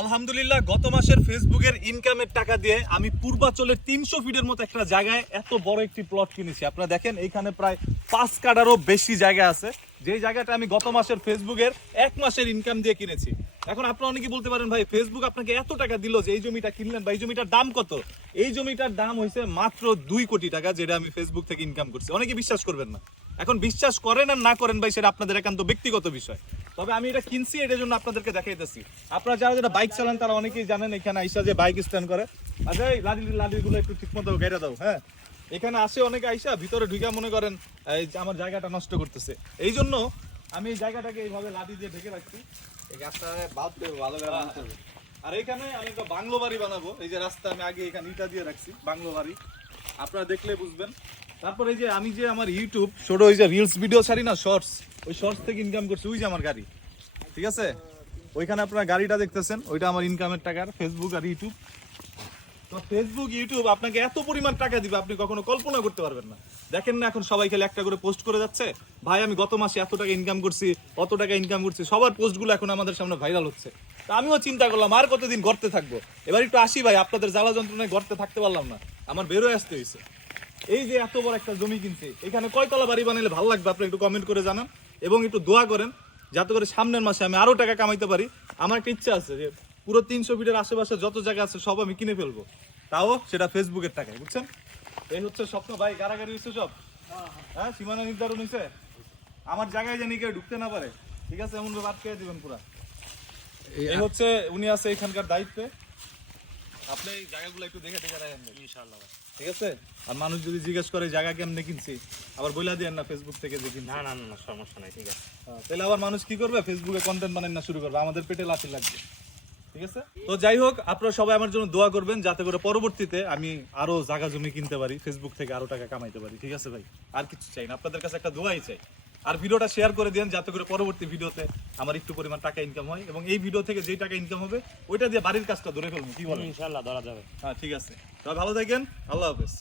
আলহামদুলিল্লাহ গত মাসের ফেসবুকের ইনকামের টাকা দিয়ে আমি পূর্বাচলের 300 ফিটের মতো একটা জায়গায় এত বড় একটি প্লট কিনেছি। আপনারা দেখেন এইখানে প্রায় 5 কাঠারও বেশি জায়গা আছে, যেই জায়গাটা আমি গত মাসের ফেসবুকের 1 মাসের ইনকাম দিয়ে কিনেছি। এখন আপনারা অনেকেই বলতে পারেন, ভাই ফেসবুক আপনাকে এত টাকা দিল যে এই জমিটা কিনলেন, বা এই জমিটার দাম কত? এই জমিটার দাম হয়েছে মাত্র 2 কোটি টাকা, যেটা আমি ফেসবুক থেকে ইনকাম করছি। অনেকে বিশ্বাস করবেন না। এখন বিশ্বাস করেন আর না করেন ভাই, সেটা আপনাদের একান্ত ব্যক্তিগত বিষয়। তবে আমি এটা কিনছি, এটার জন্য আপনাদেরকে দেখাইতেছি। আপনারা যারা যারা বাইক চালান তারা অনেকেই জানেন এখানে আইসা যে বাইক স্ট্যান্ড করে। আচ্ছা এই লাদিগুলো একটু ঠিক মতো গাইরা দাও। হ্যাঁ, এখানে আসে অনেকে আইসা ভিতরে ঢুকা মনে করেন এই যে আমার জায়গাটা নষ্ট করতেছে। এই জন্য আমি এই জায়গাটাকে এইভাবে লাদি দিয়ে ঢেকে রাখছি। এই গাছটা ভালো বানাতে হবে। আর এখানে আমি একটা বাংলো বাড়ি বানাবো। এই যে রাস্তা আমি আগে এখানে ইটা দিয়ে রাখছি, বাংলো বাড়ি আপনারা দেখলে বুঝবেন। তারপর এই যে আমি যে আমার ইউটিউব ছোট ওই যে রিলস ভিডিও ছাড়ি না, শর্টস, ওই শর্টস থেকে ইনকাম করছি। ওই যে আমার গাড়ি, ঠিক আছে, ওইখানে আপনারা গাড়িটা দেখতেছেন, ওইটা আমার ইনকামের টাকার ফেসবুক আর ইউটিউব। তো ফেসবুক ইউটিউব আপনাকে এত পরিমাণ টাকা দিবে আপনি কখনো কল্পনা করতে পারবেন না। দেখেন না এখন সবাই খেলে একটা করে পোস্ট করে যাচ্ছে, ভাই আমি গত মাসে এত টাকা ইনকাম করছি, অত টাকা ইনকাম করছি। সবার পোস্টগুলো এখন আমাদের সামনে ভাইরাল হচ্ছে। তা আমিও চিন্তা করলাম আর কতদিন গর্তে থাকবো, এবার একটু আসি ভাই, আপনাদের জ্বালা যন্ত্রণায় গর্তে থাকতে পারলাম না, আমার বেরোয় আসতে হয়েছে। এই যে এত বড় একটা জমি কিনছে, এখানে কয়তলা বাড়ি বানাইলে ভালো লাগবে আপনি একটু কমেন্ট করে জানান, এবং একটু দোয়া করেন যাতে করে সামনের মাসে আমি আরো টাকা কামাইতে পারি। আমার একটা ইচ্ছা আছে যে পুরো 300 ফিটের আশেপাশে যত জায়গা আছে সব আমি কিনে ফেলবো, তাও সেটা ফেসবুকের টাকায়, বুঝছেন? এই হচ্ছে স্বপ্ন ভাই। গাড়াগাড়ি হয়েছে সব, হ্যাঁ সীমানা নির্ধারণ হয়েছে। আমার জায়গায় জানি কেউ ঢুকতে না পারে, ঠিক আছে, এমন ভাবে আটকে দিবেন পুরা। এই হচ্ছে উনি আছে এখানকার দায়িত্বে, আপনি এই জায়গাগুলো একটু দেখে দেখে রাখেন ইনশাআল্লাহ, ঠিক আছে? আর মানুষ যদি জিজ্ঞেস করে জায়গা কেমনে কিনছি, আবার বইলা দিয়েন না ফেসবুক থেকে যে কিনছি। না না না সমস্যা নাই, ঠিক আছে। তাহলে আবার মানুষ কি করবে, ফেসবুকে কন্টেন্ট বানান না শুরু করবে, আমাদের পেটে লাথি লাগবে, ঠিক আছে? তো যাই হোক, আপনারা সবাই আমার জন্য দোয়া করবেন যাতে করে পরবর্তীতে আমি আরো জায়গা জমি কিনতে পারি, ফেসবুক থেকে আরো টাকা কামাইতে পারি, ঠিক আছে ভাই? আর কিছু চাই না, আপনাদের কাছে একটা দোয়াই চাই। আর ভিডিওটা শেয়ার করে দেন যাতে করে পরবর্তী ভিডিওতে আমার একটু পরিমাণ টাকা ইনকাম হয়, এবং এই ভিডিও থেকে যেই টাকা ইনকাম হবে ওইটা দিয়ে বাড়ির কাজটা ধরে ফেলবো, কি বলেন? ইনশাআল্লাহ ধরা যাবে। হ্যাঁ ঠিক আছে, তবে ভালো থাকেন, আল্লাহ হাফেজ।